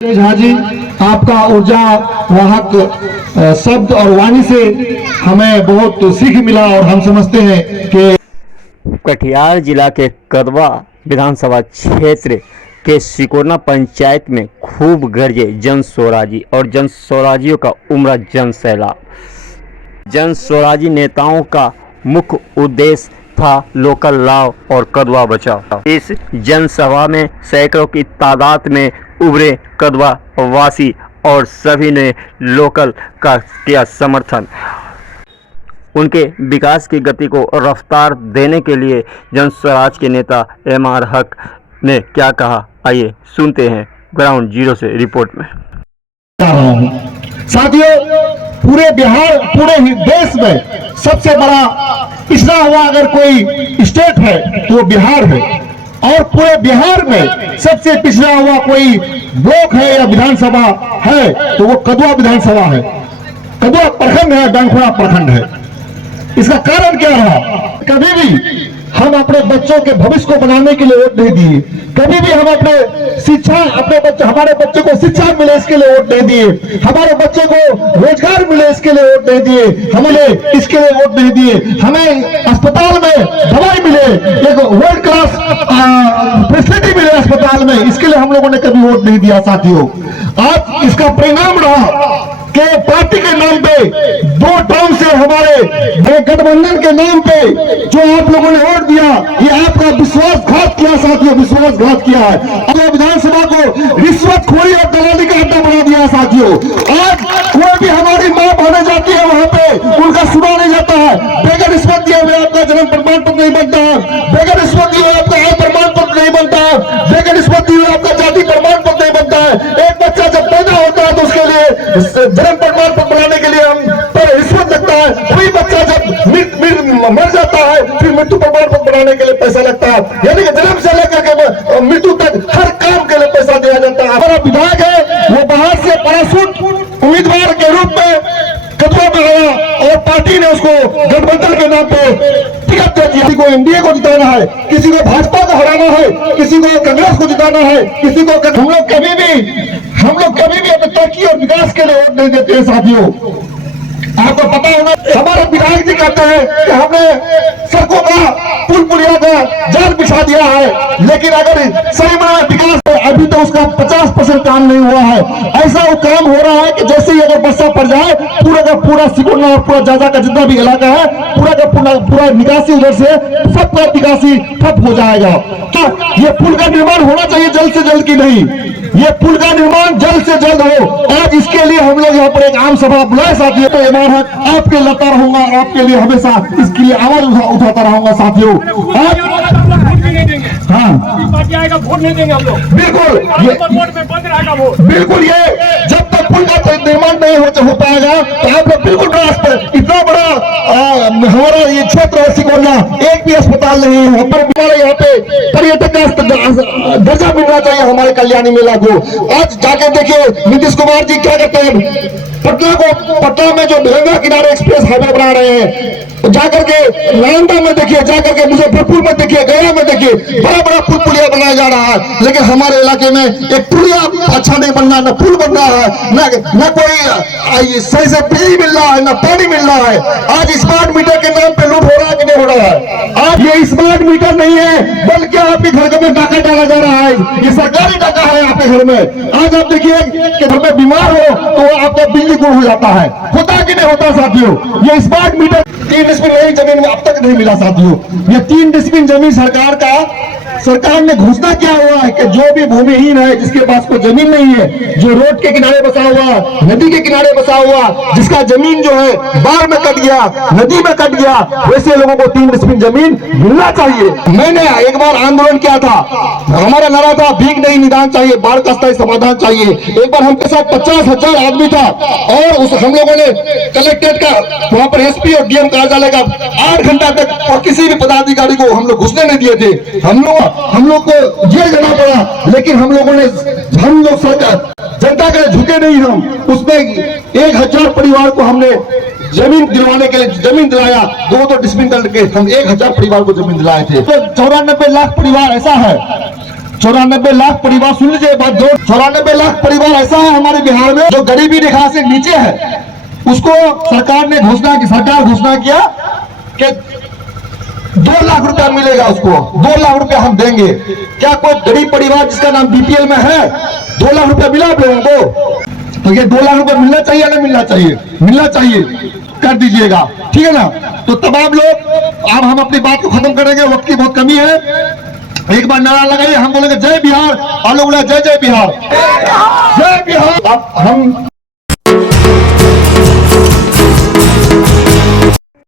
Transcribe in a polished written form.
झा जी, आपका ऊर्जा वाहक शब्द और वाणी से हमें बहुत सीख मिला और हम समझते हैं कि कटिहार जिला के कदवा विधानसभा क्षेत्र के सिकोना पंचायत में खूब गरजे जन स्वराजी और जन स्वराजियों का उमड़ा जन सैलाब। जन स्वराजी नेताओं का मुख्य उद्देश्य था लोकल लाभ और कदवा बचाओ। इस जनसभा में सैकड़ों की तादाद में उभरे कदवा वासी और सभी ने लोकल का किया समर्थन। उनके विकास की गति को रफ्तार देने के लिए जन स्वराज के नेता एमआर हक ने क्या कहा, आइए सुनते हैं ग्राउंड जीरो से रिपोर्ट में। साथियों, पूरे बिहार, पूरे ही देश में सबसे बड़ा पिछड़ा हुआ अगर कोई स्टेट है तो वो बिहार है, और पूरे बिहार में सबसे पिछड़ा हुआ कोई ब्लॉक है या विधानसभा है तो वो कदवा विधानसभा है। कदवा प्रखंड है, डांगखोड़ा प्रखंड है। इसका कारण क्या रहा? कभी भी हम अपने बच्चों के भविष्य को बनाने के लिए वोट नहीं दिए, कभी भी हम हमारे बच्चों को शिक्षा मिले इसके लिए वोट नहीं दिए, हमारे बच्चे को रोजगार मिले इसके लिए वोट नहीं दिए, हमें इसके लिए वोट नहीं दिए, हमें अस्पताल में दवाई मिले, एक वर्ल्ड क्लास फैसिलिटी मिले अस्पताल में, इसके लिए हम लोगों ने कभी वोट नहीं दिया। साथियों, आज इसका परिणाम रहा कि पार्टी के नाम पे 2 टर्म से हमारे गठबंधन के नाम पे जो आप लोगों ने वोट दिया, ये आपका विश्वासघात किया। साथियों, विश्वासघात किया है और विधानसभा को रिश्वतखोरी और दलाली का अड्डा बना दिया। साथियों, आज कोई भी हमारी मां बहने जाती है वहां पे उनका सुना नहीं जाता है। बगैर रिश्वत दिए हुए आपका जन्म प्रमाण पत्र नहीं बनता है, बगैर रिश्वत दिए हुए आपका आय प्रमाण पत्र नहीं बनता है, बगैर रिश्वत दिए हुए आपका जाति प्रमाण पत्र नहीं बनता है। एक बच्चा जब पैदा होता है तो उसके लिए जन्म प्रमाण पत्र बनाने के लिए हम पर रिश्वत लगता है, कोई बच्चा जब मर जाता है फिर मृत्यु प्रमाण पत्र बनाने के लिए पैसा लगता है। यानी कि जन्म से लेकर के मृत्यु तक हर काम के लिए पैसा दिया जाता है। हमारा विधायक है वो बाहर से पैराशूट उम्मीदवार के रूप में कदवा में आया और पार्टी ने उसको गठबंधन के नाम पे टिकट दे दिया। किसी को एनडीए को जिताना है, किसी को भाजपा को हराना है, किसी को कांग्रेस को जिताना है, किसी को हम लोग कभी भी अपने तरक्की और विकास के लिए वोट नहीं देते हैं। साथियों, आपको पता होना, हमारे विधायक जी कहते हैं कि हमने सड़कों का, पुल पुलिया का जाल बिछा दिया है, लेकिन अगर सही में विकास है अभी तो उसका 50% काम नहीं हुआ है। ऐसा वो काम हो रहा है कि जैसे ही अगर बरसा पड़ जाए पूरा का पूरा सिकुड़ना और पूरा जाजा का जितना भी इलाका है पूरा का पूरा निकासी उधर से सबका निकासी ठप हो जाएगा। तो ये पुल का निर्माण होना चाहिए जल्द से जल्द की नहीं, ये पुल का निर्माण जल्द से जल्द हो। आज इसके लिए हम लोग यहाँ पर एक आम सभा बुलाए। साथियों, तो एमआर हक आपके लता रहूंगा, आपके लिए हमेशा इसके लिए आवाज उठाता रहूंगा। साथियों, वोट नहीं देंगे हम लोग, बिल्कुल बिल्कुल, ये जब तक पुल का निर्माण नहीं हो पाएगा तो आप लोग बिल्कुल इतना बड़ा हमारा ये क्षेत्र है सिकोना, एक भी अस्पताल नहीं है, पर हमारे यहाँ पे पर्यटक का दर्जा मिलना चाहिए हमारे कल्याणी मेला को। आज जाके देखिए नीतीश कुमार जी क्या कहते हैं, पटना में जो गंगा किनारे एक्सप्रेस हाईवे बना रहे हैं, जाकर के नालंदा में देखिए, जाकर के मुजफ्फरपुर में देखिए, गया में देखिए, बड़ा बड़ा पुल पुलिया बनाया जा रहा है, लेकिन हमारे इलाके में एक पुलिया अच्छा नहीं बन रहा, न पुल बन रहा है, न कोई सही से बिजली मिल रहा है, न पानी मिल रहा है। आज स्मार्ट मीटर के नाम पे लूट हो रहा है कि नहीं हो रहा है? आज ये स्मार्ट मीटर नहीं है बल्कि आपके घर में डाका डाला जा रहा है, ये सरकारी डाका है आपके घर में। आज आप देखिए कि घर में बीमार हो तो आपका बिजली गुल हो जाता है, होता कि नहीं होता? साथियों, ये स्मार्ट मीटर 3 डिसमिल नहीं जमीन में अब तक नहीं मिला। साथियों, ये 3 डिसमिल जमीन सरकार ने घोषणा किया हुआ है कि जो भी भूमिहीन है, जिसके पास कोई जमीन नहीं है, जो रोड के किनारे बसा हुआ, नदी के किनारे बसा हुआ, जिसका जमीन जो है बाढ़ में कट गया, नदी में कट गया, वैसे लोगों को 3 डिसमिल जमीन मिलना चाहिए। मैंने एक बार आंदोलन किया था, हमारा नारा था भीख नहीं निदान चाहिए, बाढ़ का स्थायी समाधान चाहिए। एक बार हमके साथ 50,000 आदमी था और हम लोगों ने कलेक्ट्रेट का वहां पर एसपी और डीएम कार्यालय का 8 घंटा तक और किसी भी पदाधिकारी को हम लोग घुसने नहीं दिए थे। हम लोग को जेल जाना पड़ा, लेकिन हम लोग सरकार जनता के झुके नहीं। हम उसमें 1000 परिवार को हमने जमीन दिलवाने के लिए जमीन दिलाया, 2 डिसमिल करके हम 1000 परिवार को जमीन दिलाए थे। तो 94 लाख परिवार ऐसा है 94 लाख परिवार, सुन लीजिए बात, जो 94 लाख परिवार ऐसा है हमारे बिहार में जो गरीबी रेखा से नीचे है, उसको सरकार ने घोषणा किया कि 2 लाख रुपया मिलेगा, उसको 2 लाख रुपया हम देंगे। क्या कोई गरीब परिवार जिसका नाम बीपीएल में है 2 लाख रुपया मिला आप लोगों को? तो ये 2 लाख रुपया मिलना चाहिए या नहीं मिलना चाहिए? मिलना चाहिए, कर दीजिएगा, ठीक है ना। तो तमाम लोग, अब हम अपनी बात को खत्म करेंगे, वक्त की बहुत कमी है। एक बार नारा लगाइए, हम बोलेंगे जय बिहार, और लोग बोले जय जय बिहार, जय बिहार। अब हम